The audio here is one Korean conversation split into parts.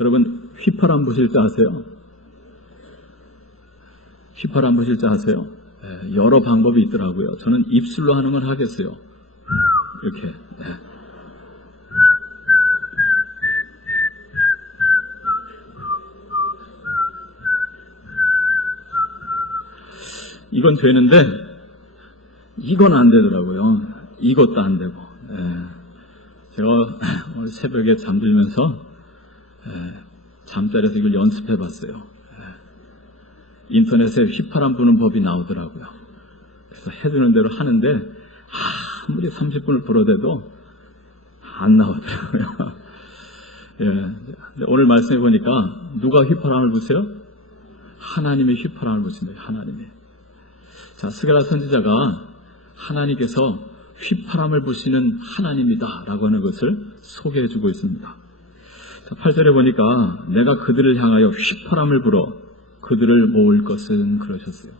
여러분, 휘파람 부실 줄 아세요? 휘파람 부실 줄 아세요? 여러 방법이 있더라고요. 저는 입술로 하는 건 하겠어요. 이렇게. 이건 되는데 이건 안 되더라고요. 이것도 안 되고. 제가 오늘 새벽에 잠들면서 잠자리에서 이걸 연습해 봤어요. 인터넷에 휘파람 부는 법이 나오더라고요. 그래서 해주는 대로 하는데 아무리 30분을 불어대도 안 나오더라고요. 오늘 말씀해 보니까 누가 휘파람을 부세요? 하나님이 휘파람을 부신대요. 하나님이. 자, 스가랴 선지자가 하나님께서 휘파람을 부시는 하나님이다 라고 하는 것을 소개해 주고 있습니다. 자, 8절에 보니까 내가 그들을 향하여 휘파람을 불어 그들을 모을 것은 그러셨어요.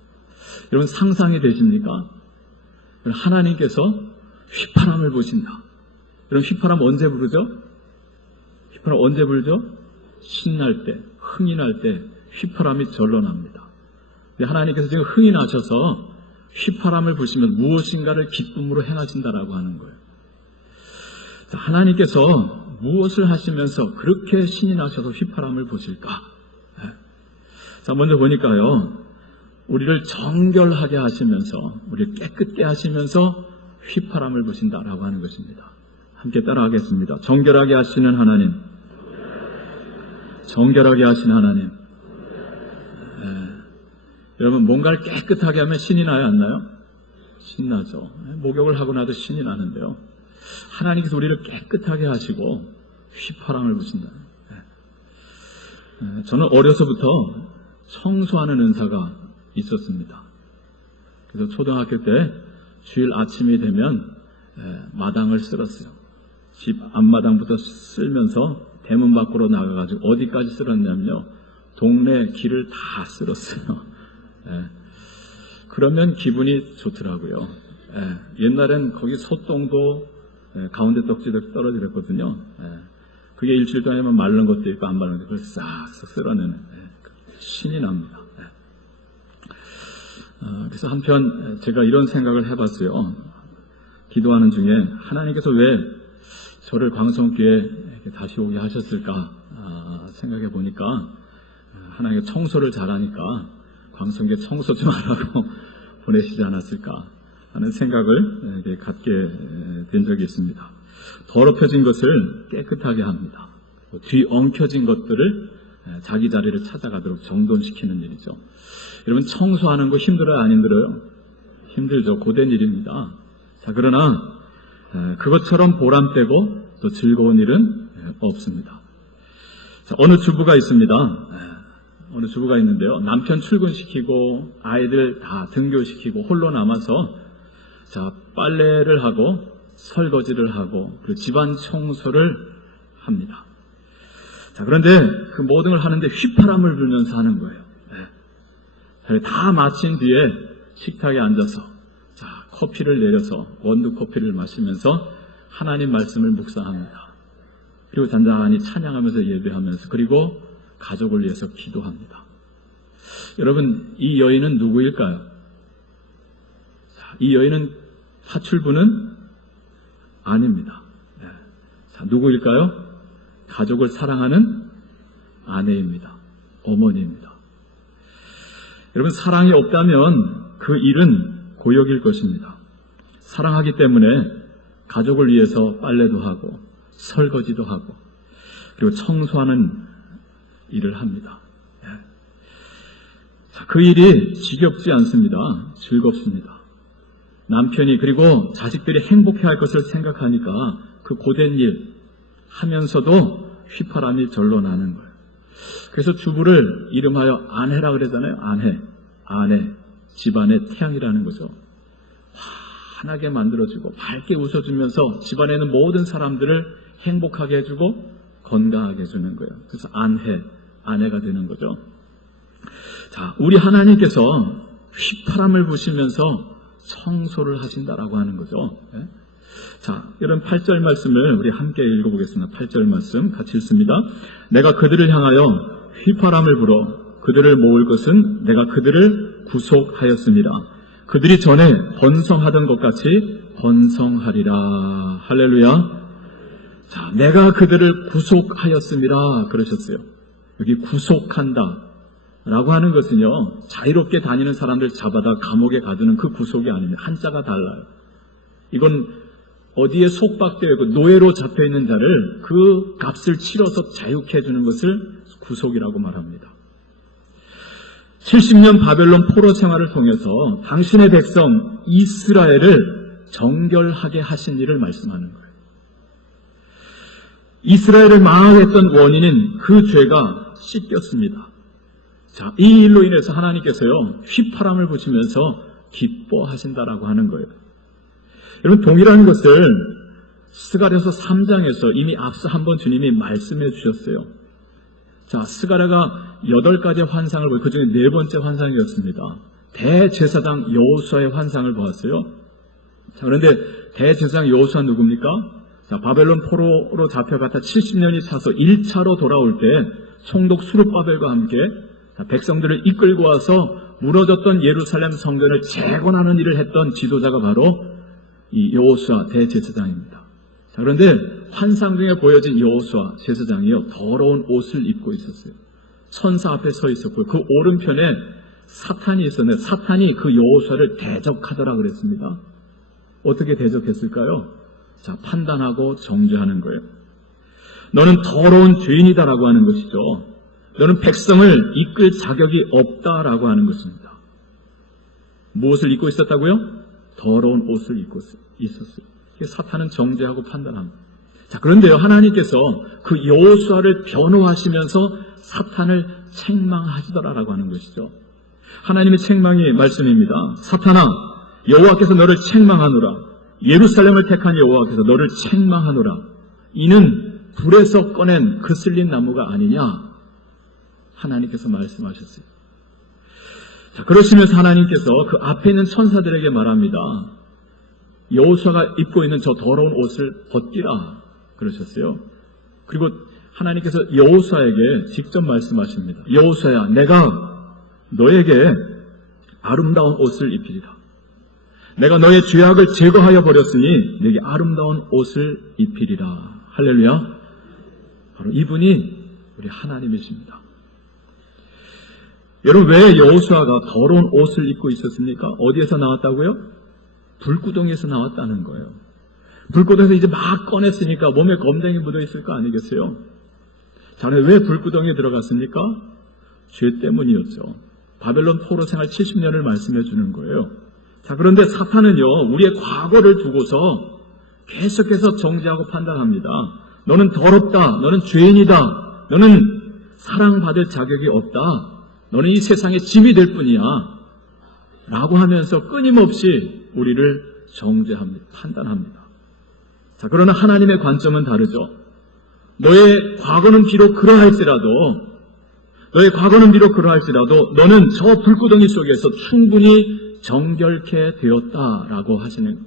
여러분, 상상이 되십니까? 하나님께서 휘파람을 부신다. 여러분, 휘파람 언제 부르죠? 휘파람 언제 불죠? 신날 때, 흥이 날 때 휘파람이 절로 납니다. 하나님께서 지금 흥이 나셔서 휘파람을 부시면 무엇인가를 기쁨으로 행하신다라고 하는 거예요. 하나님께서 무엇을 하시면서 그렇게 신이 나셔서 휘파람을 부실까? 자, 먼저 보니까요, 우리를 정결하게 하시면서, 우리를 깨끗게 하시면서 휘파람을 부신다라고 하는 것입니다. 함께 따라하겠습니다. 정결하게 하시는 하나님, 정결하게 하시는 하나님. 여러분, 뭔가를 깨끗하게 하면 신이 나요, 안 나요? 신나죠. 목욕을 하고 나도 신이 나는데요. 하나님께서 우리를 깨끗하게 하시고 휘파람을 부신다. 저는 어려서부터 청소하는 은사가 있었습니다. 그래서 초등학교 때 주일 아침이 되면 마당을 쓸었어요. 집 앞마당부터 쓸면서 대문 밖으로 나가가지고 어디까지 쓸었냐면요, 동네 길을 다 쓸었어요. 그러면 기분이 좋더라고요. 옛날엔 거기 소똥도 가운데 떡지도 떨어지랬거든요. 그게 일주일 동안에만 마른 것도 있고 안 마른 것도 있고 싹싹 쓸어내는 신이 납니다. 그래서 한편 제가 이런 생각을 해봤어요. 기도하는 중에 하나님께서 왜 저를 광성교회에 다시 오게 하셨을까 생각해 보니까 하나님께 청소를 잘하니까 광성교회 청소 좀 하라고 보내시지 않았을까 하는 생각을 갖게 된 적이 있습니다. 더럽혀진 것을 깨끗하게 합니다. 뒤엉켜진 것들을 자기 자리를 찾아가도록 정돈시키는 일이죠. 여러분, 청소하는 거 힘들어요, 안 힘들어요? 힘들죠. 고된 일입니다. 자, 그러나 그것처럼 보람되고 또 즐거운 일은 없습니다. 자, 어느 주부가 있습니다. 어느 주부가 있는데요, 남편 출근시키고 아이들 다 등교시키고 홀로 남아서 자, 빨래를 하고 설거지를 하고 그리고 집안 청소를 합니다. 자, 그런데 그 모든 걸 하는데 휘파람을 불면서 하는 거예요. 다 마친 뒤에 식탁에 앉아서 자, 커피를 내려서 원두 커피를 마시면서 하나님 말씀을 묵상합니다. 그리고 잔잔히 찬양하면서 예배하면서 그리고 가족을 위해서 기도합니다. 여러분, 이 여인은 누구일까요? 자, 이 여인은 사출부는 아닙니다. 자, 누구일까요? 가족을 사랑하는 아내입니다. 어머니입니다. 여러분, 사랑이 없다면 그 일은 고역일 것입니다. 사랑하기 때문에 가족을 위해서 빨래도 하고 설거지도 하고 그리고 청소하는 일을 합니다. 자, 그 일이 지겹지 않습니다. 즐겁습니다. 남편이 그리고 자식들이 행복해야 할 것을 생각하니까 그 고된 일 하면서도 휘파람이 절로 나는 거예요. 그래서 주부를 이름하여 아내라 그러잖아요. 아내, 집안의 태양이라는 거죠. 환하게 만들어주고 밝게 웃어주면서 집안에 있는 모든 사람들을 행복하게 해주고 건강하게 해주는 거예요. 그래서 아내가 되는 거죠. 자, 우리 하나님께서 휘파람을 부시면서 청소를 하신다라고 하는 거죠. 자, 이런 8절 말씀을 우리 함께 읽어보겠습니다. 8절 말씀 같이 읽습니다. 내가 그들을 향하여 휘파람을 불어 그들을 모을 것은 내가 그들을 구속하였습니다. 그들이 전에 번성하던 것 같이 번성하리라. 할렐루야. 자, 내가 그들을 구속하였습니다. 그러셨어요. 여기 구속한다 라고 하는 것은요, 자유롭게 다니는 사람들 잡아다 감옥에 가두는 그 구속이 아닙니다. 한자가 달라요. 이건 어디에 속박되어 있고 노예로 잡혀있는 자를 그 값을 치러서 자유케 해주는 것을 구속이라고 말합니다. 70년 바벨론 포로 생활을 통해서 당신의 백성 이스라엘을 정결하게 하신 일을 말씀하는 거예요. 이스라엘을 망하게 했던 원인은 그 죄가 씻겼습니다. 자, 이 일로 인해서 하나님께서요, 휘파람을 부시면서 기뻐하신다라고 하는 거예요. 여러분, 동일한 것을 스가랴서 3장에서 이미 앞서 한번 주님이 말씀해 주셨어요. 자, 스가랴가 8가지의 환상을 보고 그 중에 4번째 환상이었습니다. 대제사장 여호수아의 환상을 보았어요. 자, 그런데 대제사장 여호수아 누굽니까? 자, 바벨론 포로로 잡혀갔다 70년이 차서 1차로 돌아올 때 총독 수룹바벨과 함께 백성들을 이끌고 와서 무너졌던 예루살렘 성전을 재건하는 일을 했던 지도자가 바로 이 여호수아 대제사장입니다. 자, 그런데 환상 중에 보여진 여호수아 제사장이요, 더러운 옷을 입고 있었어요. 천사 앞에 서 있었고 그 오른편에 사탄이 있었는데 사탄이 그 여호수아를 대적하더라 그랬습니다. 어떻게 대적했을까요? 자, 판단하고 정죄하는 거예요. 너는 더러운 죄인이다라고 하는 것이죠. 너는 백성을 이끌 자격이 없다라고 하는 것입니다. 무엇을 입고 있었다고요? 더러운 옷을 입고 있었어요. 사탄은 정죄하고 판단합니다. 자, 그런데요, 하나님께서 그 여호수아를 변호하시면서 사탄을 책망하시더라라고 하는 것이죠. 하나님의 책망이 말씀입니다. 사탄아, 여호와께서 너를 책망하노라. 예루살렘을 택한 여호와께서 너를 책망하노라. 이는 불에서 꺼낸 그슬린 나무가 아니냐. 하나님께서 말씀하셨어요. 자, 그러시면서 하나님께서 그 앞에 있는 천사들에게 말합니다. 여호수아가 입고 있는 저 더러운 옷을 벗기라 그러셨어요. 그리고 하나님께서 여호수아에게 직접 말씀하십니다. 여호수아야, 내가 너에게 아름다운 옷을 입히리라. 내가 너의 죄악을 제거하여 버렸으니 내게 아름다운 옷을 입히리라. 할렐루야. 바로 이분이 우리 하나님이십니다. 여러분, 왜 여호수아가 더러운 옷을 입고 있었습니까? 어디에서 나왔다고요? 불구덩이에서 나왔다는 거예요. 불구덩이에서 이제 막 꺼냈으니까 몸에 검댕이 묻어 있을 거 아니겠어요? 자네 왜 불구덩이에 들어갔습니까? 죄 때문이었죠. 바벨론 포로 생활 70년을 말씀해 주는 거예요. 자, 그런데 사탄은요, 우리의 과거를 두고서 계속해서 정죄하고 판단합니다. 너는 더럽다. 너는 죄인이다. 너는 사랑받을 자격이 없다. 너는 이 세상의 짐이 될 뿐이야. 라고 하면서 끊임없이 우리를 정죄합니다. 판단합니다. 자, 그러나 하나님의 관점은 다르죠. 너의 과거는 비록 그러할지라도 너는 저 불구덩이 속에서 충분히 정결케 되었다라고 하시는,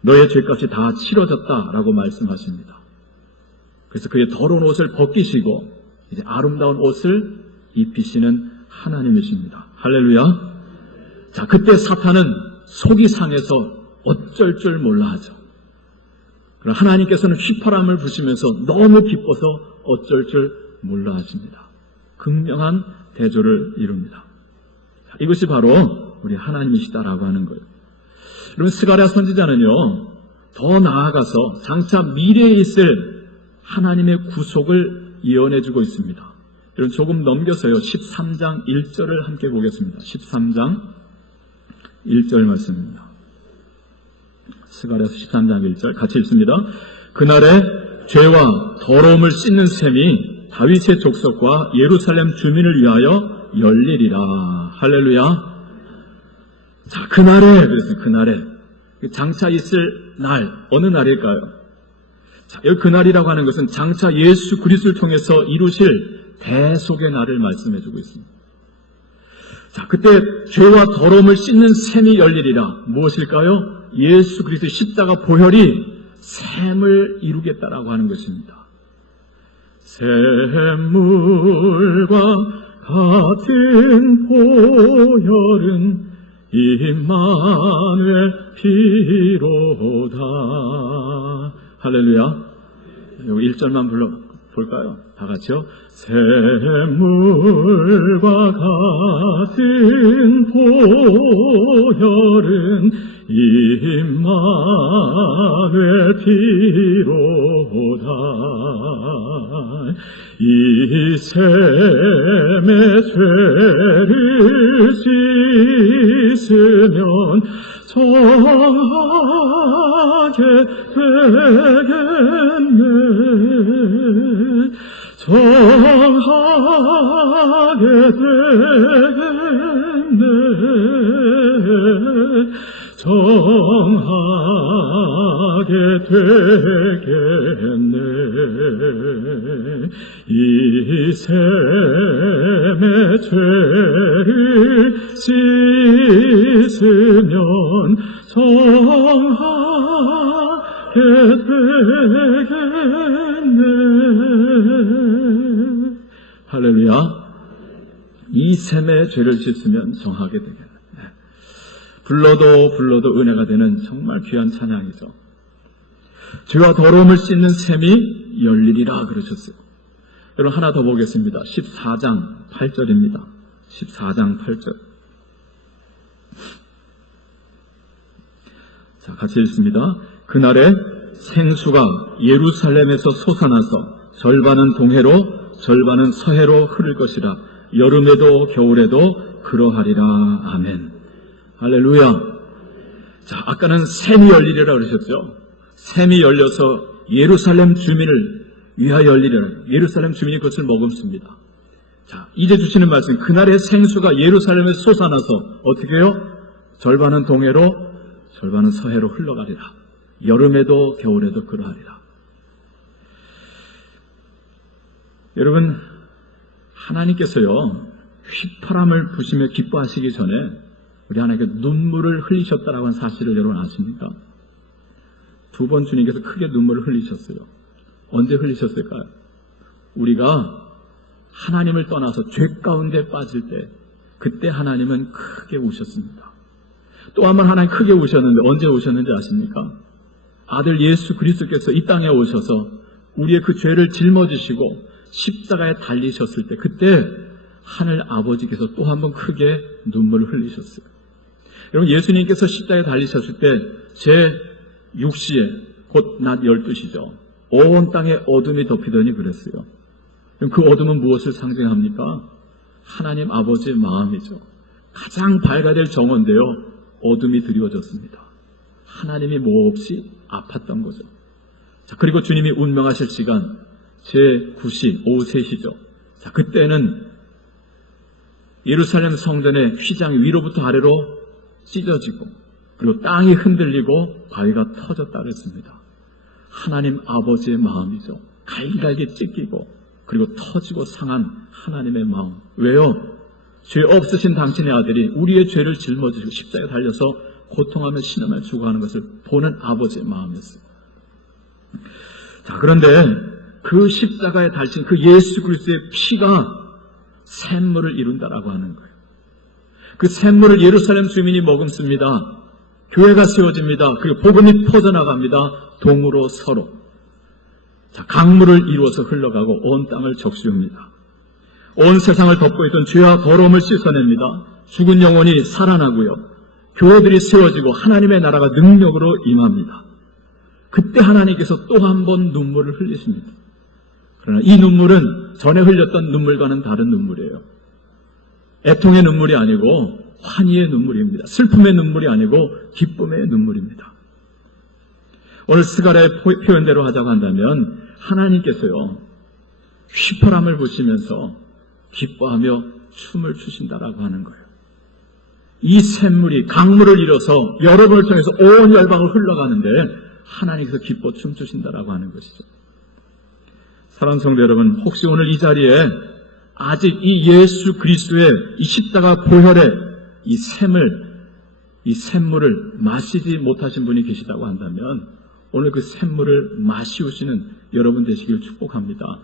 너의 죄값이 다 치러졌다라고 말씀하십니다. 그래서 그의 더러운 옷을 벗기시고 이제 아름다운 옷을 입히시는 하나님이십니다. 할렐루야. 자, 그때 사탄은 속이 상해서 어쩔 줄 몰라 하죠. 그러나 하나님께서는 휘파람을 부시면서 너무 기뻐서 어쩔 줄 몰라 하십니다. 극명한 대조를 이룹니다. 자, 이것이 바로 우리 하나님이시다라고 하는 거예요. 여러분, 스가랴 선지자는요, 더 나아가서 장차 미래에 있을 하나님의 구속을 예언해주고 있습니다. 여러분, 조금 넘겨서요, 13장 1절을 함께 보겠습니다. 13장 1절 말씀입니다. 스가랴서 13장 1절 같이 읽습니다. 그날에 죄와 더러움을 씻는 셈이 다윗의 족속과 예루살렘 주민을 위하여 열리리라. 할렐루야. 자, 그날에, 그래서 그날에 장차 있을 날, 어느 날일까요? 자, 여기 그날이라고 하는 것은 장차 예수 그리스도를 통해서 이루실 대속의 날을 말씀해주고 있습니다. 자, 그때 죄와 더러움을 씻는 셈이 열리리라. 무엇일까요? 예수 그리스도의 십자가 보혈이 샘을 이루겠다라고 하는 것입니다. 샘물과 같은 보혈은 임마누엘 피로다. 할렐루야. 여기 1절만 불러볼까요? 다 같이요. 샘물과 같은 보혈은 임마누엘 피로다. 이 샘의 죄를 씻으면 정하게 되겠네. 정하게 되겠네. 정하게 되겠네. 이 샘의 죄를 씻으면 정하게 되겠네. 할렐루야. 이 샘의 죄를 씻으면 정하게 되겠네. 불러도 은혜가 되는 정말 귀한 찬양이죠. 죄와 더러움을 씻는 샘이 열리리라 그러셨어요. 여러분 하나 더 보겠습니다. 14장 8절입니다. 14장 8절. 자, 같이 읽습니다. 그날에 생수가 예루살렘에서 솟아나서 절반은 동해로 절반은 서해로 흐를 것이라. 여름에도 겨울에도 그러하리라. 아멘. 할렐루야. 자, 아까는 샘이 열리리라 그러셨죠. 샘이 열려서 예루살렘 주민을 위하여 열리리라. 예루살렘 주민이 그것을 머금습니다. 자, 이제 주시는 말씀. 그날의 생수가 예루살렘에서 솟아나서 어떻게 해요? 절반은 동해로 절반은 서해로 흘러가리라. 여름에도 겨울에도 그러하리라. 여러분, 하나님께서요 휘파람을 부시며 기뻐하시기 전에 우리 하나님께 눈물을 흘리셨다라고 하는 사실을 여러분 아십니까? 2번 주님께서 크게 눈물을 흘리셨어요. 언제 흘리셨을까요? 우리가 하나님을 떠나서 죄 가운데 빠질 때 그때 하나님은 크게 우셨습니다. 또 한 번 하나님 크게 우셨는데 언제 우셨는지 아십니까? 아들 예수 그리스도께서 이 땅에 오셔서 우리의 그 죄를 짊어지시고 십자가에 달리셨을 때 그때 하늘 아버지께서 또 한 번 크게 눈물을 흘리셨어요. 여러분 예수님께서 십자가에 달리셨을 때 제 6시에 곧 낮 12시죠. 온 땅에 어둠이 덮이더니 그랬어요. 그럼 그 어둠은 무엇을 상징합니까? 하나님 아버지의 마음이죠. 가장 밝아야 될 정원인데요. 어둠이 드리워졌습니다. 하나님이 몹시 아팠던 거죠. 자, 그리고 주님이 운명하실 시간 제 9시 오후 3시죠. 자, 그때는 예루살렘 성전의 휘장이 위로부터 아래로 찢어지고 그리고 땅이 흔들리고 바위가 터졌다 그랬습니다. 하나님 아버지의 마음이죠. 갈기갈기 찢기고 그리고 터지고 상한 하나님의 마음. 왜요? 죄 없으신 당신의 아들이 우리의 죄를 짊어지고 십자가에 달려서 고통하며 신음하며 죽어가는 것을 보는 아버지의 마음이었어요. 자, 그런데 그 십자가에 달린 그 예수 그리스도의 피가 샘물을 이룬다라고 하는 거예요. 그 샘물을 예루살렘 주민이 머금습니다. 교회가 세워집니다. 그리고 복음이 퍼져나갑니다. 동으로 서로. 자, 강물을 이루어서 흘러가고 온 땅을 적시웁니다. 온 세상을 덮고 있던 죄와 더러움을 씻어냅니다. 죽은 영혼이 살아나고요. 교회들이 세워지고 하나님의 나라가 능력으로 임합니다. 그때 하나님께서 또 한 번 눈물을 흘리십니다. 그러나 이 눈물은 전에 흘렸던 눈물과는 다른 눈물이에요. 애통의 눈물이 아니고 환희의 눈물입니다. 슬픔의 눈물이 아니고 기쁨의 눈물입니다. 오늘 스가랴의 표현대로 하자고 한다면 하나님께서요 휘파람을 부시면서 기뻐하며 춤을 추신다라고 하는 거예요. 이 샘물이 강물을 이뤄서 여러분을 통해서 온 열방을 흘러가는데 하나님께서 기뻐 춤추신다라고 하는 것이죠. 사랑하는 성도 여러분, 혹시 오늘 이 자리에 아직 이 예수 그리스도의 이 십자가 보혈의 이 샘을 이 샘물을 마시지 못하신 분이 계시다고 한다면 오늘 그 샘물을 마시우시는 여러분 되시길 축복합니다.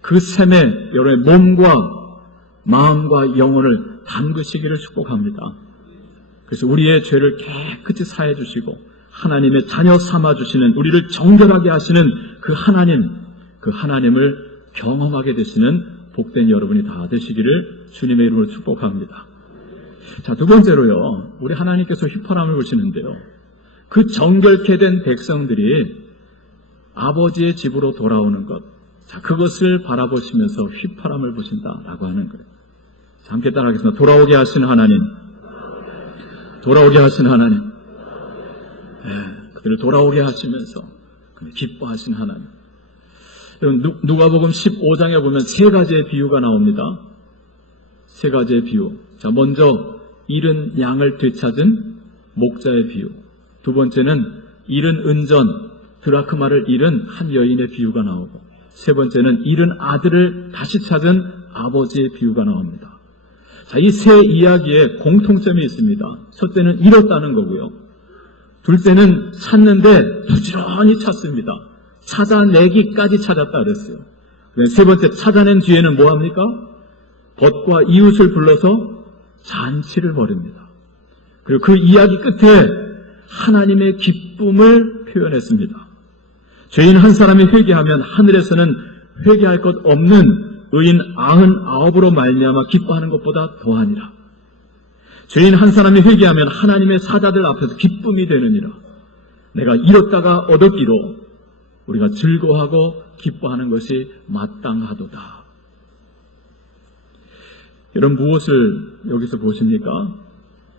그 샘에 여러분의 몸과 마음과 영혼을 담그시기를 축복합니다. 그래서 우리의 죄를 깨끗이 사해 주시고 하나님의 자녀 삼아 주시는, 우리를 정결하게 하시는 그 하나님을 경험하게 되시는 복된 여러분이 다 되시기를 주님의 이름으로 축복합니다. 자, 두 번째로요, 우리 하나님께서 휘파람을 부시는데요, 그 정결케 된 백성들이 아버지의 집으로 돌아오는 것, 자, 그것을 바라보시면서 휘파람을 부신다라고 하는 거예요. 자, 함께 따라하겠습니다. 돌아오게 하시는 하나님, 돌아오게 하시는 하나님, 그들을 돌아오게 하시면서 기뻐하신 하나님. 누가복음 15장에 보면 세 가지의 비유가 나옵니다. 세 가지의 비유. 자, 먼저 잃은 양을 되찾은 목자의 비유. 두 번째는 잃은 은전, 드라크마를 잃은 한 여인의 비유가 나오고, 세 번째는 잃은 아들을 다시 찾은 아버지의 비유가 나옵니다. 자, 이 세 이야기에 공통점이 있습니다. 첫째는 잃었다는 거고요. 둘째는 찾는데 부지런히 찾습니다. 찾아내기까지 찾았다 그랬어요. 세 번째, 찾아낸 뒤에는 뭐합니까? 벗과 이웃을 불러서 잔치를 벌입니다. 그리고 그 이야기 끝에 하나님의 기쁨을 표현했습니다. 죄인 한 사람이 회개하면 하늘에서는 회개할 것 없는 의인 99으로 말미암아 기뻐하는 것보다 더하니라. 죄인 한 사람이 회개하면 하나님의 사자들 앞에서 기쁨이 되느니라. 내가 잃었다가 얻었기로 우리가 즐거워하고 기뻐하는 것이 마땅하도다. 여러분, 무엇을 여기서 보십니까?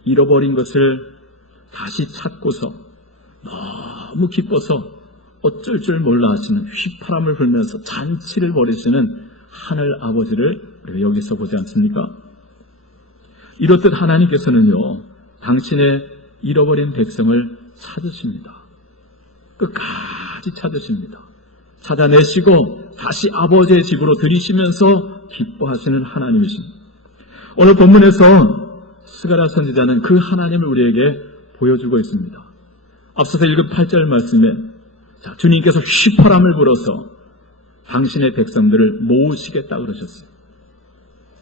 잃어버린 것을 다시 찾고서 너무 기뻐서 어쩔 줄 몰라 하시는, 휘파람을 불면서 잔치를 벌이시는 하늘 아버지를 우리가 여기서 보지 않습니까? 이렇듯 하나님께서는요, 당신의 잃어버린 백성을 찾으십니다. 끝까지 찾으십니다. 찾아내시고 다시 아버지의 집으로 들이시면서 기뻐하시는 하나님이십니다. 오늘 본문에서 스가랴 선지자는 그 하나님을 우리에게 보여주고 있습니다. 앞서서 읽은 8절 말씀에, 자, 주님께서 휘파람을 불어서 당신의 백성들을 모으시겠다 그러셨어요.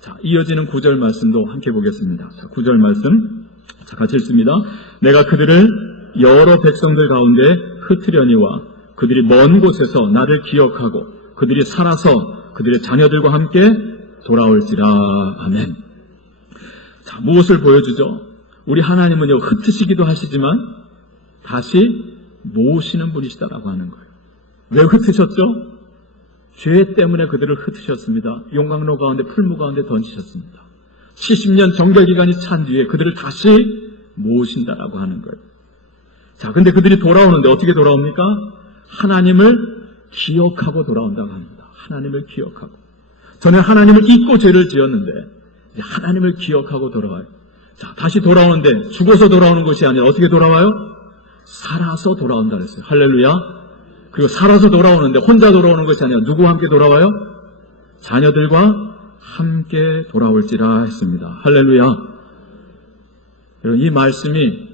자, 이어지는 9절 말씀도 함께 보겠습니다. 자, 9절 말씀, 자, 같이 읽습니다. 내가 그들을 여러 백성들 가운데 흩으려니와 그들이 먼 곳에서 나를 기억하고 그들이 살아서 그들의 자녀들과 함께 돌아올지라. 아멘. 자, 무엇을 보여주죠? 우리 하나님은요, 흩으시기도 하시지만 다시 모으시는 분이시다라고 하는 거예요. 왜 흩으셨죠? 죄 때문에 그들을 흩으셨습니다. 용광로 가운데, 풀무 가운데 던지셨습니다. 70년 정결기간이 찬 뒤에 그들을 다시 모으신다라고 하는 거예요. 자, 근데 그들이 돌아오는데 어떻게 돌아옵니까? 하나님을 기억하고 돌아온다고 합니다. 하나님을 기억하고. 전에 하나님을 잊고 죄를 지었는데 이제 하나님을 기억하고 돌아와요. 자, 다시 돌아오는데 죽어서 돌아오는 것이 아니라 어떻게 돌아와요? 살아서 돌아온다 그랬어요. 할렐루야. 그리고 살아서 돌아오는데 혼자 돌아오는 것이 아니라 누구와 함께 돌아와요? 자녀들과 함께 돌아올지라 했습니다. 할렐루야. 여러분, 이 말씀이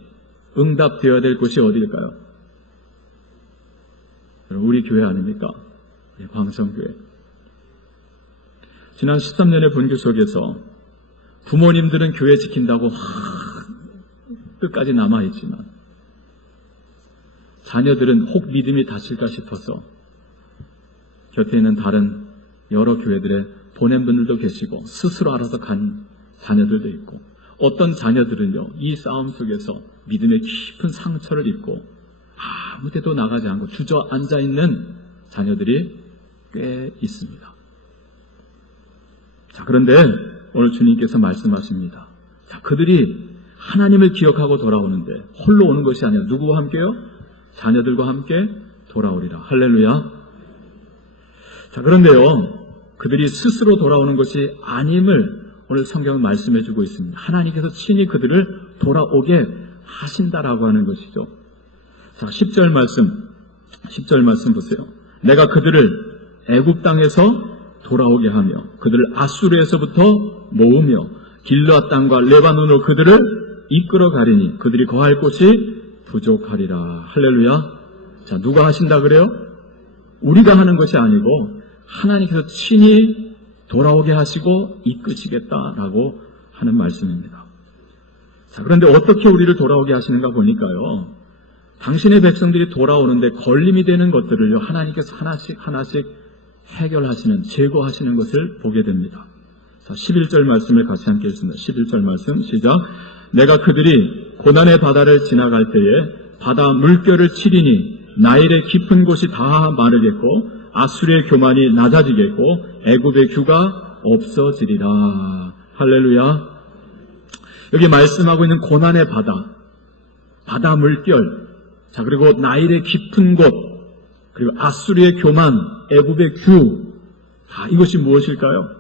응답되어야 될 곳이 어디일까요? 우리 교회 아닙니까? 광성교회. 지난 13년의 분교 속에서 부모님들은 교회 지킨다고 끝까지 남아있지만 자녀들은 혹 믿음이 닫힐까 싶어서 곁에 있는 다른 여러 교회들에 보낸 분들도 계시고 스스로 알아서 간 자녀들도 있고, 어떤 자녀들은요, 이 싸움 속에서 믿음의 깊은 상처를 입고 아무 데도 나가지 않고 주저앉아 있는 자녀들이 꽤 있습니다. 자, 그런데 오늘 주님께서 말씀하십니다. 자, 그들이 하나님을 기억하고 돌아오는데 홀로 오는 것이 아니라 누구와 함께요? 자녀들과 함께 돌아오리라. 할렐루야. 자, 그런데요, 그들이 스스로 돌아오는 것이 아님을 오늘 성경은 말씀해 주고 있습니다. 하나님께서 친히 그들을 돌아오게 하신다라고 하는 것이죠. 자, 10절 말씀 보세요. 내가 그들을 애굽 땅에서 돌아오게 하며 그들을 아수르에서부터 모으며 길르앗 땅과 레바논으로 그들을 이끌어 가리니 그들이 거할 곳이 부족하리라. 할렐루야. 자, 누가 하신다 그래요? 우리가 하는 것이 아니고 하나님께서 친히 돌아오게 하시고 이끄시겠다라고 하는 말씀입니다. 자, 그런데 어떻게 우리를 돌아오게 하시는가 보니까요, 당신의 백성들이 돌아오는데 걸림이 되는 것들을요, 하나님께서 하나씩 해결하시는, 제거하시는 것을 보게 됩니다. 자, 11절 말씀을 같이 함께 읽습니다. 11절 말씀 시작. 내가 그들이 고난의 바다를 지나갈 때에 바다 물결을 치리니 나일의 깊은 곳이 다 마르겠고 아수르의 교만이 낮아지겠고 애굽의 규가 없어지리라. 할렐루야. 여기 말씀하고 있는 고난의 바다, 바다 물결, 자, 그리고 나일의 깊은 곳, 그리고 아수르의 교만, 애굽의 규, 다 이것이 무엇일까요?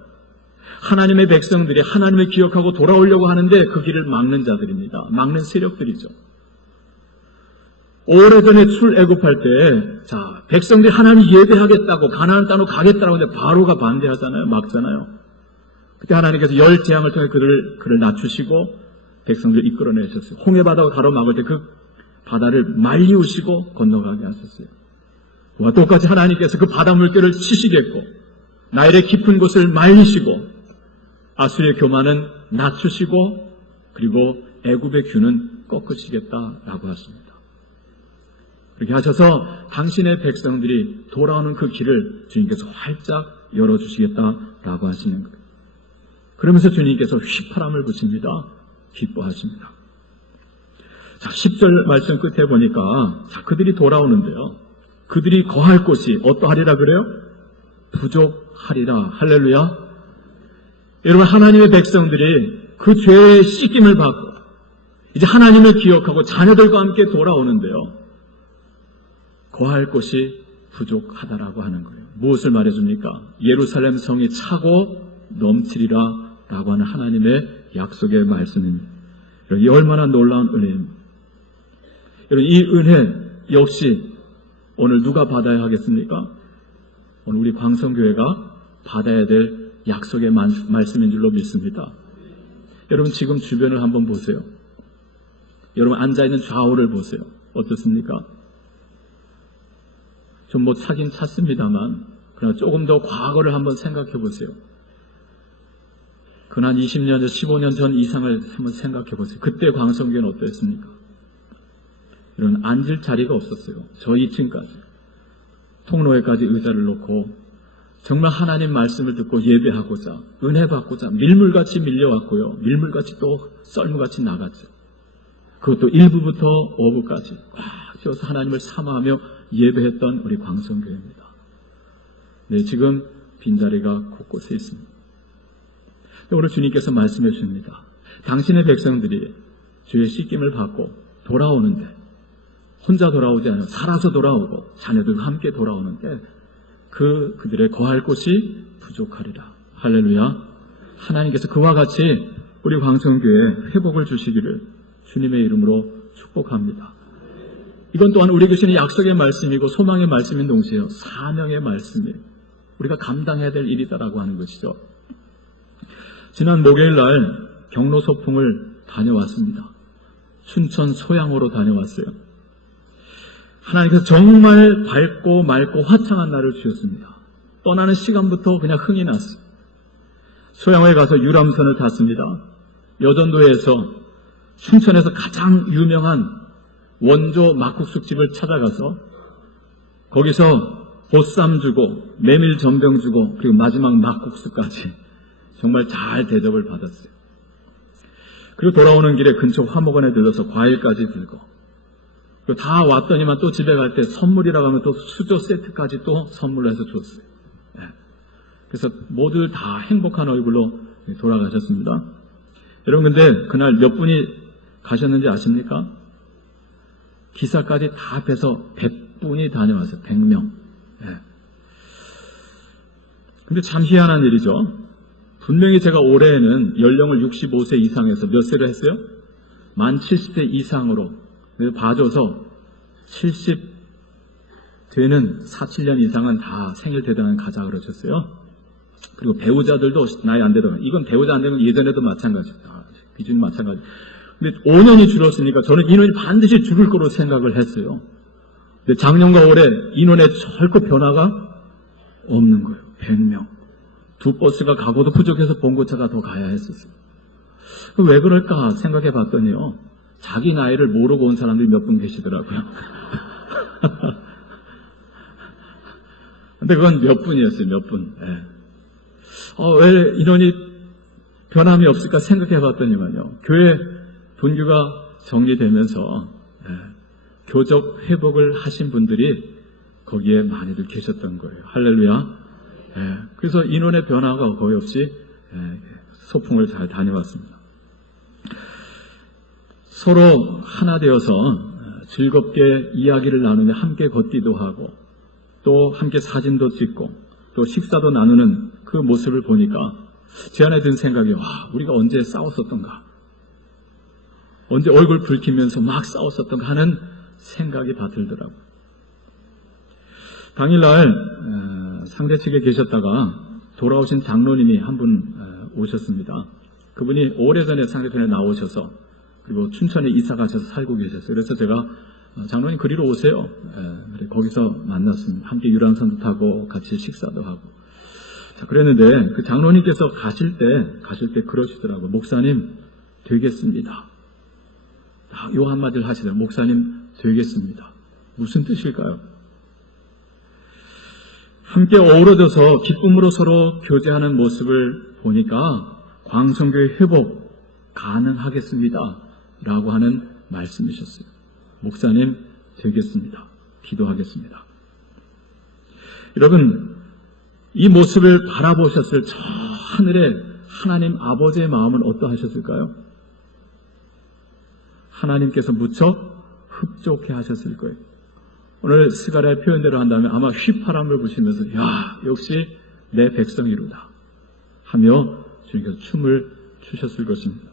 하나님의 백성들이 하나님을 기억하고 돌아오려고 하는데 그 길을 막는 자들입니다. 막는 세력들이죠. 오래전에 출애굽할 때, 자, 백성들이 하나님 예배하겠다고 가나안 땅으로 가겠다고 하는데 바로가 반대하잖아요. 막잖아요. 그때 하나님께서 열 재앙을 통해 그를 낮추시고 백성들을 이끌어내셨어요. 홍해바다가 가로막을 때 그 바다를 말리우시고 건너가게 하셨어요. 그와 똑같이 하나님께서 그 바다 물결을 치시겠고 나일의 깊은 곳을 말리시고 아수르의 교만은 낮추시고 그리고 애굽의 규는 꺾으시겠다라고 하십니다. 그렇게 하셔서 당신의 백성들이 돌아오는 그 길을 주님께서 활짝 열어주시겠다라고 하시는 거예요. 그러면서 주님께서 휘파람을 부십니다. 기뻐하십니다. 자, 10절 말씀 끝에 보니까, 자, 그들이 돌아오는데요. 그들이 거할 곳이 어떠하리라 그래요? 부족하리라. 할렐루야. 여러분, 하나님의 백성들이 그 죄의 씻김을 받고 이제 하나님을 기억하고 자녀들과 함께 돌아오는데요. 거할 곳이 부족하다라고 하는 거예요. 무엇을 말해줍니까? 예루살렘 성이 차고 넘치리라 라고 하는 하나님의 약속의 말씀입니다. 이 얼마나 놀라운 은혜입니다. 여러분, 이 은혜 역시 오늘 누가 받아야 하겠습니까? 오늘 우리 광성교회가 받아야 될 약속의 말씀인 줄로 믿습니다. 여러분, 지금 주변을 한번 보세요. 여러분, 앉아있는 좌우를 보세요. 어떻습니까? 좀 뭐 차긴 찼습니다만, 그러나 조금 더 과거를 한번 생각해 보세요. 그난 20년 전, 15년 전 이상을 한번 생각해 보세요. 그때 광성교회는 어땠습니까? 이런 앉을 자리가 없었어요. 저 2층까지. 통로에까지 의자를 놓고 정말 하나님 말씀을 듣고 예배하고자, 은혜 받고자 밀물같이 밀려왔고요. 밀물같이 또 썰무같이 나갔죠. 그것도 1부부터 5부까지 꽉 쥐어서 하나님을 사모하며 예배했던 우리 광성교회입니다. 네, 지금 빈자리가 곳곳에 있습니다. 오늘 주님께서 말씀해 주십니다. 당신의 백성들이 주의 씻김을 받고 돌아오는데 혼자 돌아오지 않아요. 살아서 돌아오고 자녀들과 함께 돌아오는데 그들의 거할 곳이 부족하리라. 할렐루야. 하나님께서 그와 같이 우리 광성교회에 회복을 주시기를 주님의 이름으로 축복합니다. 이건 또한 우리 교신의 약속의 말씀이고 소망의 말씀인 동시에 사명의 말씀이에요. 우리가 감당해야 될 일이다라고 하는 것이죠. 지난 목요일 날 경로 소풍을 다녀왔습니다. 춘천 소양으로 다녀왔어요. 하나님께서 정말 밝고 맑고 화창한 날을 주셨습니다. 떠나는 시간부터 그냥 흥이 났어요. 소양호에 가서 유람선을 탔습니다. 여전도에서 춘천에서 가장 유명한 원조 막국수집을 찾아가서 거기서 보쌈 주고 메밀 전병 주고 그리고 마지막 막국수까지 정말 잘 대접을 받았어요. 그리고 돌아오는 길에 근처 화목원에 들러서 과일까지 들고 그리고 다 왔더니만 또 집에 갈 때 선물이라고 하면 또 수저 세트까지 또 선물로 해서 줬어요. 그래서 모두 다 행복한 얼굴로 돌아가셨습니다. 여러분, 근데 그날 몇 분이 가셨는지 아십니까? 기사까지 다 합해서 100분이 다녀왔어요. 100명. 근데 참 희한한 일이죠. 분명히 제가 올해에는 연령을 65세 이상에서 몇 세로 했어요? 만 70세 이상으로 봐줘서 70 되는 4-7년 이상은 다 생일 대단한 가자 그러셨어요. 그리고 배우자들도 나이 안 되더라고요. 이건 배우자 안 되면 예전에도 마찬가지다. 기준이 마찬가지. 근데 5년이 줄었으니까 저는 인원이 반드시 줄을 거로 생각을 했어요. 근데 작년과 올해 인원에 절코 변화가 없는 거예요. 100명. 두 버스가 가고도 부족해서 봉고차가 더 가야 했었어요. 왜 그럴까 생각해 봤더니요. 자기 나이를 모르고 온 사람들이 몇 분 계시더라고요. 근데 그건 몇 분이었어요. 몇 분. 네. 왜 인원이 변함이 없을까 생각해 봤더니만요. 교회 분규가 정리되면서 교적 회복을 하신 분들이 거기에 많이들 계셨던 거예요. 할렐루야. 그래서 인원의 변화가 거의 없이 소풍을 잘 다녀왔습니다. 서로 하나 되어서 즐겁게 이야기를 나누며 함께 걷기도 하고 또 함께 사진도 찍고 또 식사도 나누는 그 모습을 보니까 제 안에 든 생각이 우리가 언제 싸웠었던가, 언제 얼굴 붉히면서 막 싸웠었던가 하는 생각이 들더라고요. 당일날 상대 측에 계셨다가 돌아오신 장로님이 한 분 오셨습니다. 그분이 오래전에 상대편에 나오셔서 그리고 춘천에 이사 가셔서 살고 계셨어요. 그래서 제가 장로님 그리로 오세요. 거기서 만났습니다. 함께 유람선도 타고 같이 식사도 하고. 자, 그랬는데 그 장로님께서 가실 때 그러시더라고요. 목사님 되겠습니다. 요 한마디를 하시더라고요. 목사님 되겠습니다. 무슨 뜻일까요? 함께 어우러져서 기쁨으로 서로 교제하는 모습을 보니까 광성교회 회복 가능하겠습니다. 라고 하는 말씀이셨어요. 목사님 되겠습니다. 기도하겠습니다. 여러분, 이 모습을 바라보셨을 저 하늘의 하나님 아버지의 마음은 어떠하셨을까요? 하나님께서 무척 흡족해 하셨을 거예요. 오늘 스가랴의 표현대로 한다면 아마 휘파람을 부시면서 역시 내 백성이로다 하며 주님께서 춤을 추셨을 것입니다.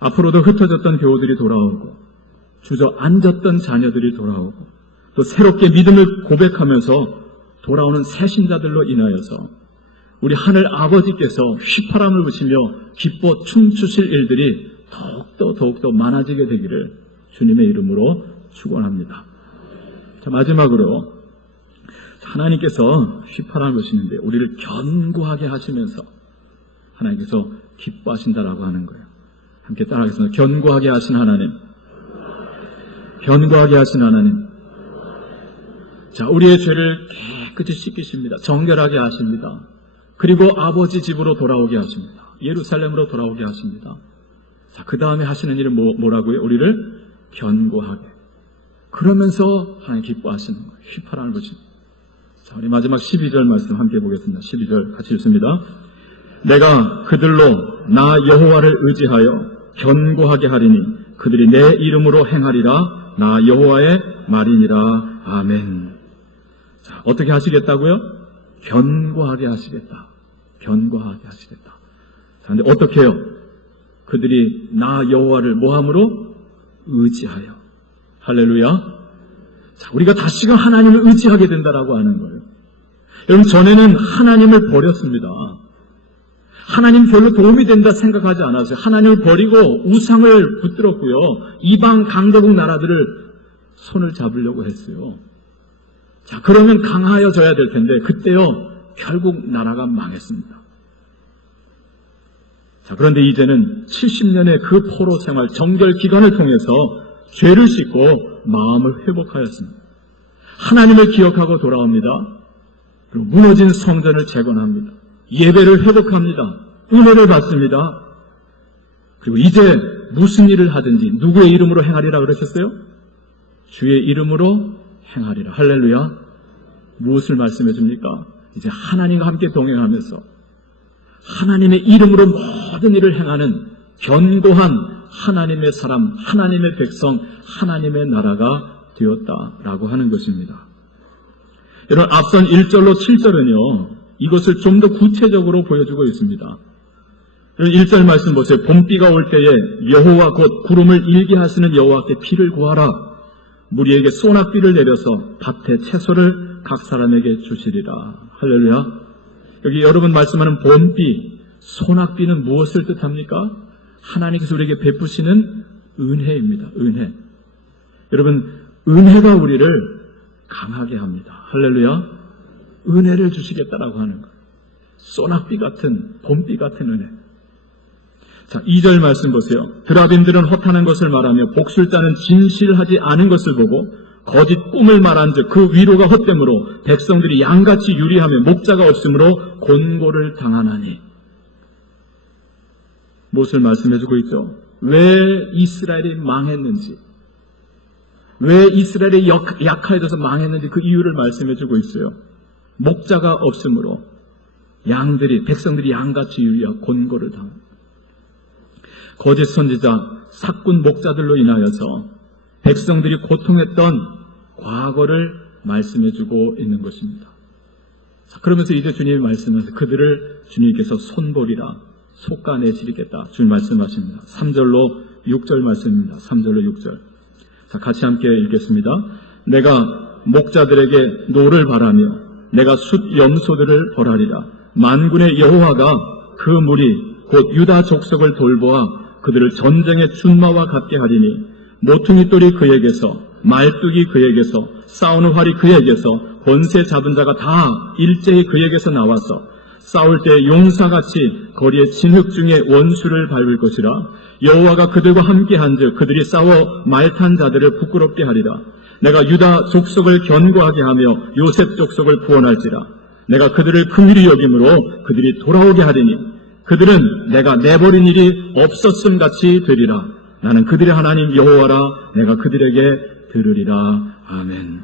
앞으로도 흩어졌던 교우들이 돌아오고 주저앉았던 자녀들이 돌아오고 또 새롭게 믿음을 고백하면서 돌아오는 새 신자들로 인하여서 우리 하늘 아버지께서 휘파람을 부시며 기뻐 춤추실 일들이 더욱더 많아지게 되기를 주님의 이름으로 축원합니다. 자, 마지막으로 하나님께서 휘파람을 부시는데 우리를 견고하게 하시면서 하나님께서 기뻐하신다라고 하는 거예요. 함께 따라하겠습니다. 견고하게 하신 하나님. 견고하게 하신 하나님. 자, 우리의 죄를 깨끗이 씻기십니다. 정결하게 하십니다. 그리고 아버지 집으로 돌아오게 하십니다. 예루살렘으로 돌아오게 하십니다. 자, 그 다음에 하시는 일은 뭐라고요? 우리를 견고하게. 그러면서 하나님 기뻐하시는 거예요. 휘파람을 부십니다. 자, 우리 마지막 12절 말씀 함께 보겠습니다. 12절 같이 읽습니다. 내가 그들로 나 여호와를 의지하여 견고하게 하리니 그들이 내 이름으로 행하리라. 나 여호와의 말이니라. 아멘. 자, 어떻게 하시겠다고요? 견고하게 하시겠다. 견고하게 하시겠다. 자, 근데 어떻게 해요? 그들이 나 여호와를 뭐함으로? 의지하여. 할렐루야. 자, 우리가 다시금 하나님을 의지하게 된다라고 하는 거예요. 여러분, 전에는 하나님을 버렸습니다. 하나님 별로 도움이 된다 생각하지 않았어요. 하나님을 버리고 우상을 붙들었고요. 이방 강대국 나라들을 손을 잡으려고 했어요. 자, 그러면 강하여져야 될 텐데 그때요 결국 나라가 망했습니다. 자, 그런데 이제는 70년의 그 포로 생활 정결 기간을 통해서 죄를 씻고 마음을 회복하였습니다. 하나님을 기억하고 돌아옵니다. 그리고 무너진 성전을 재건합니다. 예배를 회복합니다. 은혜를 받습니다. 그리고 이제 무슨 일을 하든지 누구의 이름으로 행하리라 그러셨어요? 주의 이름으로 행하리라. 할렐루야. 무엇을 말씀해 줍니까? 이제 하나님과 함께 동행하면서 하나님의 이름으로 모든 일을 행하는 견고한 하나님의 사람, 하나님의 백성, 하나님의 나라가 되었다라고 하는 것입니다. 여러분, 앞선 1절로 7절은요 이것을 좀 더 구체적으로 보여주고 있습니다. 1절 말씀 보세요. 봄비가 올 때에 여호와 곧 구름을 일게 하시는 여호와께 비를 구하라. 무리에게 소낙비를 내려서 밭에 채소를 각 사람에게 주시리라. 할렐루야. 여기 여러분 말씀하는 봄비, 소낙비는 무엇을 뜻합니까? 하나님께서 우리에게 베푸시는 은혜입니다. 은혜. 여러분, 은혜가 우리를 강하게 합니다. 할렐루야. 은혜를 주시겠다라고 하는 거예요. 소낙비 같은, 봄비 같은 은혜. 자, 2절 말씀 보세요. 드라빔들은 허탄한 것을 말하며 복술자는 진실하지 않은 것을 보고 거짓 꿈을 말한즉 그 위로가 헛됨으로 백성들이 양같이 유리하며 목자가 없으므로 곤고를 당하나니. 무엇을 말씀해주고 있죠? 왜 이스라엘이 망했는지, 왜 이스라엘이 약화해져서 망했는지 그 이유를 말씀해주고 있어요. 목자가 없으므로 백성들이 양같이 유리하고 곤고를 당합니다. 거짓 선지자, 사꾼 목자들로 인하여서 백성들이 고통했던 과거를 말씀해주고 있는 것입니다. 자, 그러면서 이제 주님이 말씀하셔서 그들을 주님께서 손보리라 속가내시리겠다. 주님 말씀하십니다. 3절로 6절 말씀입니다. 3절로 6절. 자, 같이 함께 읽겠습니다. 내가 목자들에게 노를 바라며 내가 숫 염소들을 벌하리라. 만군의 여호와가 그 무리 곧 유다 족속을 돌보아 그들을 전쟁의 준마와 같게 하리니 모퉁이 돌이 그에게서 말뚝이 그에게서 싸우는 활이 그에게서 권세 잡은 자가 다 일제히 그에게서 나와서 싸울 때 용사같이 거리의 진흙 중에 원수를 밟을 것이라. 여호와가 그들과 함께한즉 그들이 싸워 말탄 자들을 부끄럽게 하리라. 내가 유다 족속을 견고하게 하며 요셉 족속을 구원할지라. 내가 그들을 긍휼히 여김으로 그들이 돌아오게 하리니 그들은 내가 내버린 일이 없었음 같이 되리라. 나는 그들의 하나님 여호와라. 내가 그들에게 들으리라. 아멘.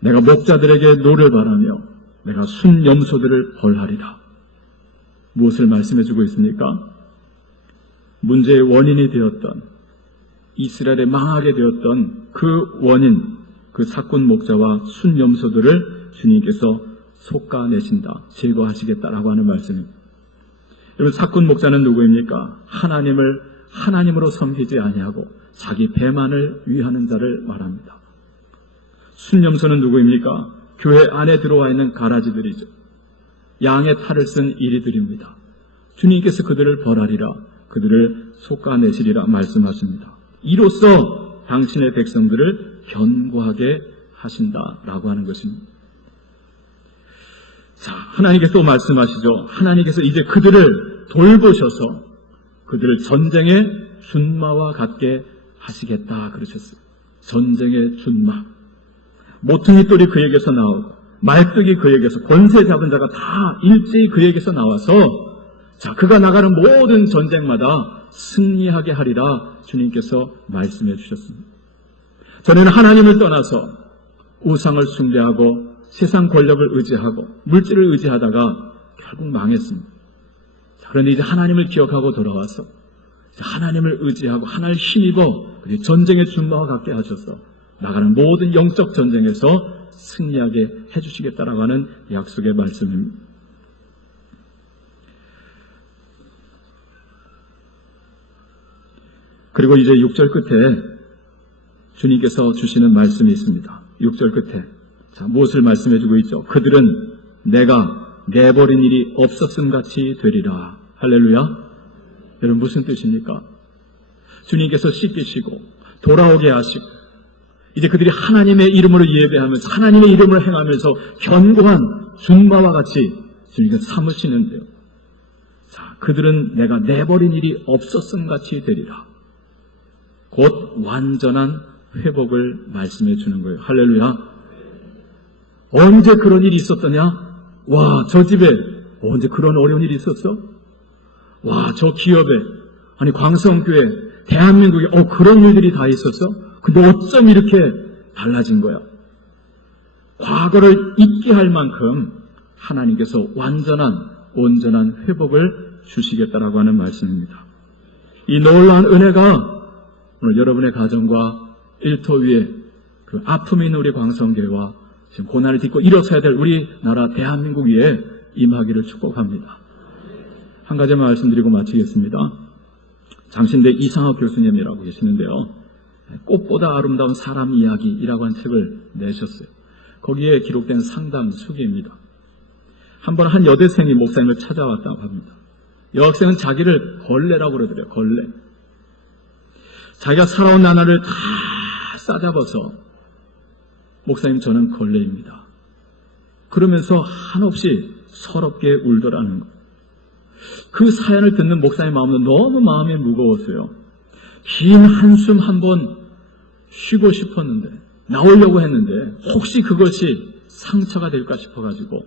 내가 목자들에게 노를 바라며 내가 순 염소들을 벌하리라. 무엇을 말씀해주고 있습니까? 문제의 원인이 되었던, 이스라엘에 망하게 되었던 그 원인, 그 사꾼 목자와 순 염소들을 주님께서 속가내신다, 제거하시겠다라고 하는 말씀입니다. 여러분, 사꾼 목자는 누구입니까? 하나님을 하나님으로 섬기지 아니하고 자기 배만을 위하는 자를 말합니다. 순 염소는 누구입니까? 교회 안에 들어와 있는 가라지들이죠. 양의 탈을 쓴 이리들입니다. 주님께서 그들을 벌하리라, 그들을 속가내시리라 말씀하십니다. 이로써 당신의 백성들을 견고하게 하신다라고 하는 것입니다. 자, 하나님께서 또 말씀하시죠. 하나님께서 이제 그들을 돌보셔서 그들을 전쟁의 준마와 같게 하시겠다 그러셨어요. 전쟁의 준마. 모퉁이 돌이 그에게서 나오고 말뚝이 그에게서, 권세 잡은 자가 다 일제히 그에게서 나와서 자, 그가 나가는 모든 전쟁마다 승리하게 하리라 주님께서 말씀해 주셨습니다. 전에는 하나님을 떠나서 우상을 숭배하고 세상 권력을 의지하고 물질을 의지하다가 결국 망했습니다. 자, 그런데 이제 하나님을 기억하고 돌아와서 하나님을 의지하고 하나님을 힘입어 전쟁의 준마와 같게 하셔서 나가는 모든 영적 전쟁에서 승리하게 해주시겠다라고 하는 약속의 말씀입니다. 그리고 이제 6절 끝에 주님께서 주시는 말씀이 있습니다. 6절 끝에 자, 무엇을 말씀해주고 있죠? 그들은 내가 내버린 일이 없었음 같이 되리라. 할렐루야. 여러분, 무슨 뜻입니까? 주님께서 씻기시고 돌아오게 하시고 이제 그들이 하나님의 이름으로 예배하면서 하나님의 이름을 행하면서 견고한 준마와 같이 주님께서 삼으시는데요. 자, 그들은 내가 내버린 일이 없었음 같이 되리라. 곧 완전한 회복을 말씀해 주는 거예요. 할렐루야. 언제 그런 일이 있었더냐? 와, 저 집에 언제 그런 어려운 일이 있었어? 와, 저 기업에, 아니 광성교회, 대한민국에 그런 일들이 다 있었어? 근데 어쩜 이렇게 달라진 거야? 과거를 잊게 할 만큼 하나님께서 완전한 온전한 회복을 주시겠다라고 하는 말씀입니다. 이 놀라운 은혜가 오늘 여러분의 가정과 일터 위에 그 아픔이 있는 우리 광성교회와 지금 고난을 딛고 일어서야 될 우리나라 대한민국 위에 임하기를 축복합니다. 한 가지만 말씀드리고 마치겠습니다. 장신대 이상학 교수님이라고 계시는데요. 꽃보다 아름다운 사람 이야기라고 한 책을 내셨어요. 거기에 기록된 상담 수기입니다. 한 번 한 여대생이 목사님을 찾아왔다고 합니다. 여학생은 자기를 걸레라고 그러더래요. 걸레. 자기가 살아온 나날을 다 싸잡아서 목사님 저는 걸레입니다. 그러면서 한없이 서럽게 울더라는 거예요. 그 사연을 듣는 목사님 마음도 너무 마음이 무거웠어요. 긴 한숨 한번 쉬고 싶었는데, 나오려고 했는데 혹시 그것이 상처가 될까 싶어가지고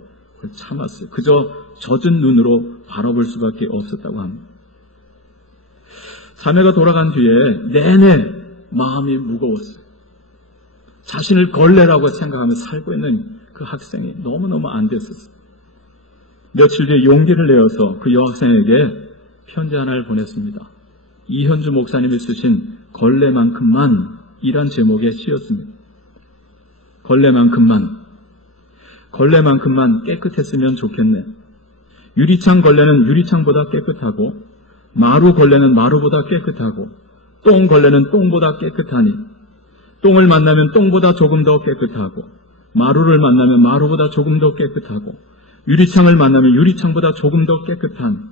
참았어요. 그저 젖은 눈으로 바라볼 수밖에 없었다고 합니다. 자매가 돌아간 뒤에 내내 마음이 무거웠어요. 자신을 걸레라고 생각하며 살고 있는 그 학생이 너무너무 안 됐었어요. 며칠 뒤에 용기를 내어서 그 여학생에게 편지 하나를 보냈습니다. 이현주 목사님이 쓰신 걸레만큼만 이란 제목의 시였습니다. 걸레만큼만 깨끗했으면 좋겠네. 유리창 걸레는 유리창보다 깨끗하고, 마루 걸레는 마루보다 깨끗하고, 똥 걸레는 똥보다 깨끗하니, 똥을 만나면 똥보다 조금 더 깨끗하고, 마루를 만나면 마루보다 조금 더 깨끗하고, 유리창을 만나면 유리창보다 조금 더 깨끗한,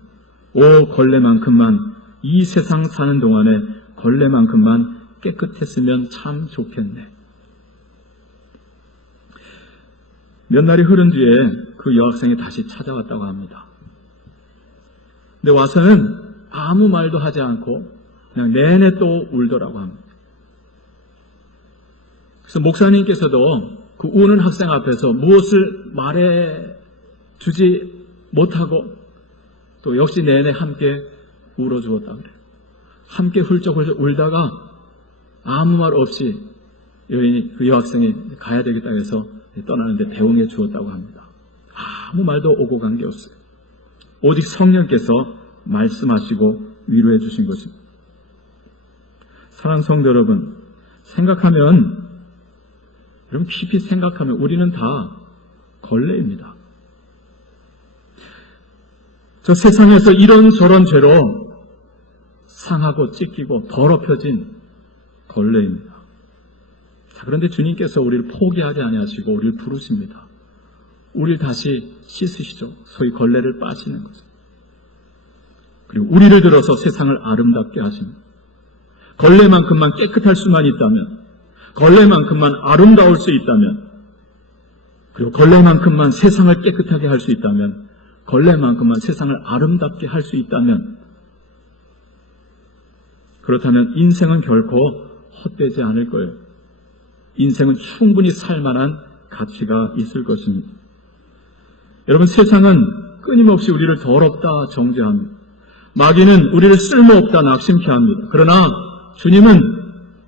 오 걸레만큼만, 이 세상 사는 동안에 걸레만큼만 깨끗했으면 참 좋겠네. 몇 날이 흐른 뒤에 그 여학생이 다시 찾아왔다고 합니다. 근데 와서는 아무 말도 하지 않고 그냥 내내 또 울더라고 합니다. 그래서 목사님께서도 그 우는 학생 앞에서 무엇을 말해주지 못하고 또 역시 내내 함께 울어주었다 그래요. 함께 훌쩍훌쩍 울다가 아무 말 없이 그 여학생이 가야 되겠다 해서 떠나는데 배웅해 주었다고 합니다. 아무 말도 오고 간 게 없어요. 오직 성령께서 말씀하시고 위로해 주신 것입니다. 사랑하는 성도 여러분, 여러분 깊이 생각하면 우리는 다 걸레입니다. 저 세상에서 이런저런 죄로 상하고 찢기고 더럽혀진 걸레입니다. 그런데 주님께서 우리를 포기하지 아니하시고 우리를 부르십니다. 우리를 다시 씻으시죠. 소위 걸레를 빠시는 거죠. 그리고 우리를 들어서 세상을 아름답게 하십니다. 걸레만큼만 깨끗할 수만 있다면, 걸레만큼만 아름다울 수 있다면, 그리고 걸레만큼만 세상을 깨끗하게 할 수 있다면, 걸레만큼만 세상을 아름답게 할 수 있다면, 그렇다면 인생은 결코 헛되지 않을 거예요. 인생은 충분히 살만한 가치가 있을 것입니다. 여러분, 세상은 끊임없이 우리를 더럽다 정죄합니다. 마귀는 우리를 쓸모없다 낙심케 합니다. 그러나 주님은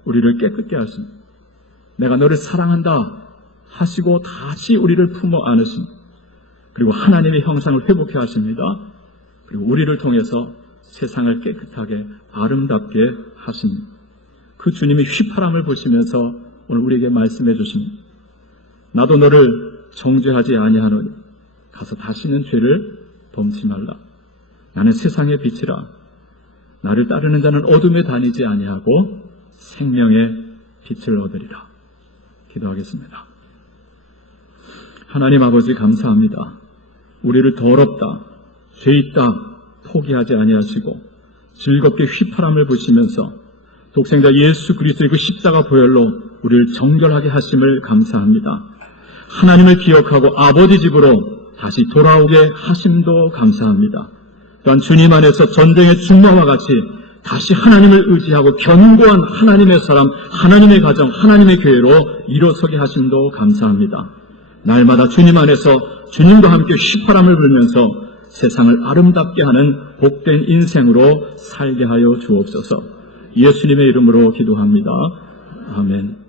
우리를 깨끗게 하십니다. 내가 너를 사랑한다 하시고 다시 우리를 품어 안으십니다. 그리고 하나님의 형상을 회복해 하십니다. 그리고 우리를 통해서 세상을 깨끗하게 아름답게 하십니다. 그 주님이 휘파람을 부시면서 오늘 우리에게 말씀해 주십니다. 나도 너를 정죄하지 아니하노니 가서 다시는 죄를 범치 말라. 나는 세상의 빛이라. 나를 따르는 자는 어둠에 다니지 아니하고 생명의 빛을 얻으리라. 기도하겠습니다. 하나님 아버지 감사합니다. 우리를 더럽다, 죄 있다 포기하지 아니하시고 즐겁게 휘파람을 부시면서 독생자 예수 그리스도의 그 십자가 보혈로 우리를 정결하게 하심을 감사합니다. 하나님을 기억하고 아버지 집으로 다시 돌아오게 하심도 감사합니다. 또한 주님 안에서 전쟁의 중마와 같이 다시 하나님을 의지하고 견고한 하나님의 사람, 하나님의 가정, 하나님의 교회로 일어서게 하심도 감사합니다. 날마다 주님 안에서 주님과 함께 휘파람을 불면서 세상을 아름답게 하는 복된 인생으로 살게 하여 주옵소서. 예수님의 이름으로 기도합니다. 아멘.